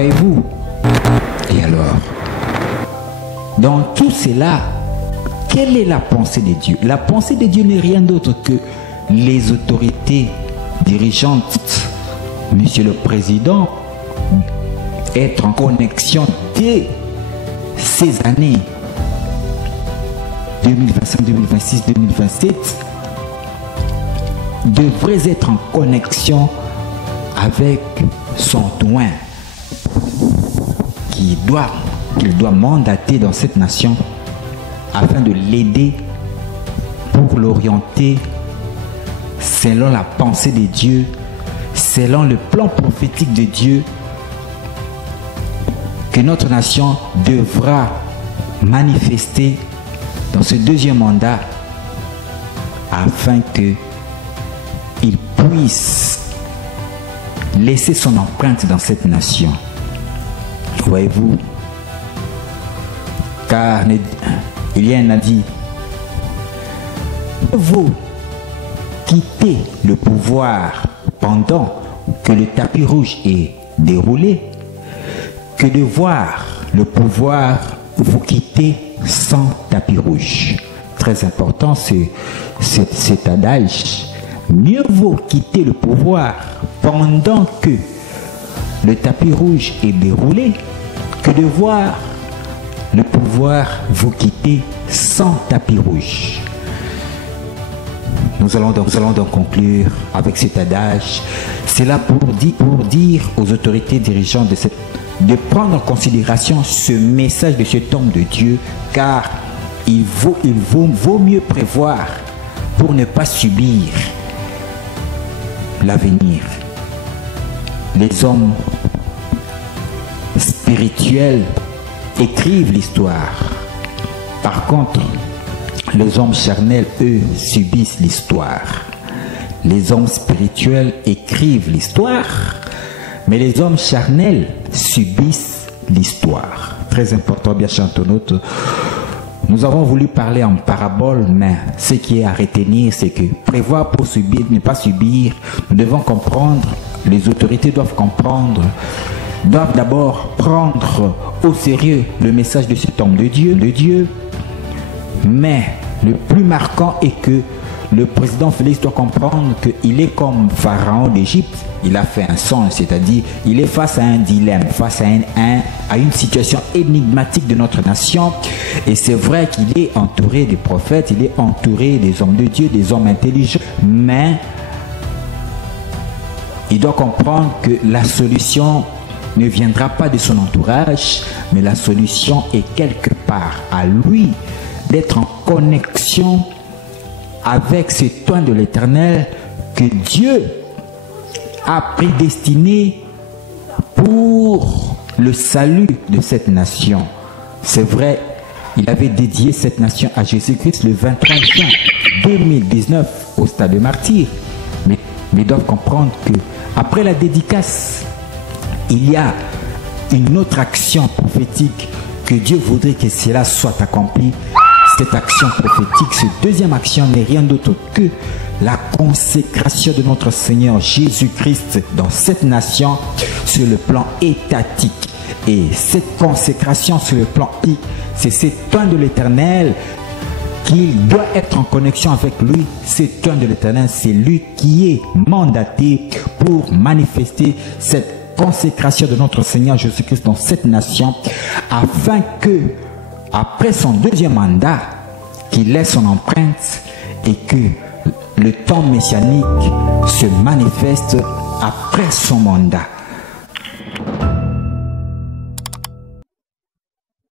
Voyez-vous? Et alors, dans tout cela, quelle est la pensée de Dieu? La pensée de Dieu n'est rien d'autre que les autorités dirigeantes, Monsieur le Président, être en connexion dès ces années 2025, 2026, 2027, devrait être en connexion avec son doigt qu'il doit mandater dans cette nation afin de l'aider pour l'orienter selon la pensée de Dieu, selon le plan prophétique de Dieu que notre nation devra manifester dans ce deuxième mandat afin que il puisse laisser son empreinte dans cette nation. Voyez-vous, car Eliane a dit, vous quittez le pouvoir pendant que le tapis rouge est déroulé, que de voir le pouvoir vous quitter sans tapis rouge. Très important cet adage. Mieux vaut quitter le pouvoir pendant que le tapis rouge est déroulé que de voir le pouvoir vous quitter sans tapis rouge. Nous allons donc conclure avec cet adage. C'est là pour dire aux autorités dirigeantes de prendre en considération ce message de cet homme de Dieu, car il vaut mieux prévoir pour ne pas subir l'avenir. Les hommes spirituels écrivent l'histoire. Par contre, les hommes charnels, eux, subissent l'histoire. Les hommes spirituels écrivent l'histoire, mais les hommes charnels subissent l'histoire. Très important, bien chantonnote. Nous avons voulu parler en parabole, mais ce qui est à retenir, c'est que prévoir pour subir, ne pas subir, nous devons comprendre, les autorités doivent comprendre, doivent d'abord prendre au sérieux le message de cet homme de Dieu. Mais le plus marquant est que le président Félix doit comprendre qu'il est comme Pharaon d'Égypte. Il a fait un songe, c'est-à-dire il est face à un dilemme, face à une situation énigmatique de notre nation. Et c'est vrai qu'il est entouré des prophètes, il est entouré des hommes de Dieu, des hommes intelligents. Mais il doit comprendre que la solution ne viendra pas de son entourage, mais la solution est quelque part à lui d'être en connexion avec ce toit de l'Éternel que Dieu a prédestiné pour le salut de cette nation. C'est vrai, il avait dédié cette nation à Jésus-Christ le 23 juin 2019 au stade de martyr. Mais ils doivent comprendre que après la dédicace, il y a une autre action prophétique que Dieu voudrait que cela soit accompli. Cette action prophétique, cette deuxième action n'est rien d'autre que la consécration de notre Seigneur Jésus-Christ dans cette nation sur le plan étatique. Et cette consécration sur le plan étatique, c'est cet toit de l'Éternel qu'il doit être en connexion avec lui. Cet toit de l'Éternel, c'est lui qui est mandaté pour manifester cette consécration de notre Seigneur Jésus-Christ dans cette nation, afin que après son deuxième mandat, qu'il laisse son empreinte et que le temps messianique se manifeste après son mandat.